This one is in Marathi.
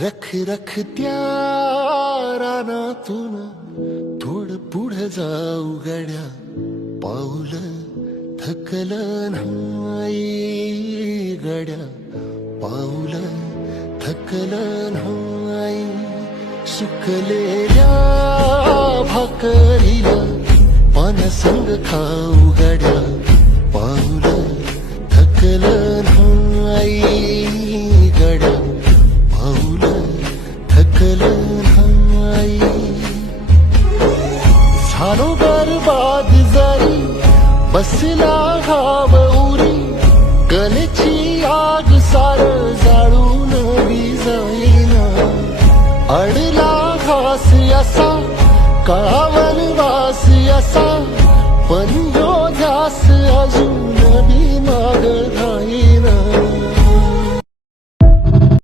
रख रख त्या रानातून थोडं पुढे जाऊ गड्या, पाऊल थकलं नाही गड्या, पाऊल थकलं नाही. सुकलेल्या भाकरीला पानसंग खाऊ गड्या, पाऊल थकलं नाही गड्या, पाऊल थकलं नाही. झालो बरबाद जरी बसला घाव उरी, गलेची आग सार जाळून विजाईना. अडला घास असा काळावन वास असा, पण यो ध्यास अजून बी माग राहीना.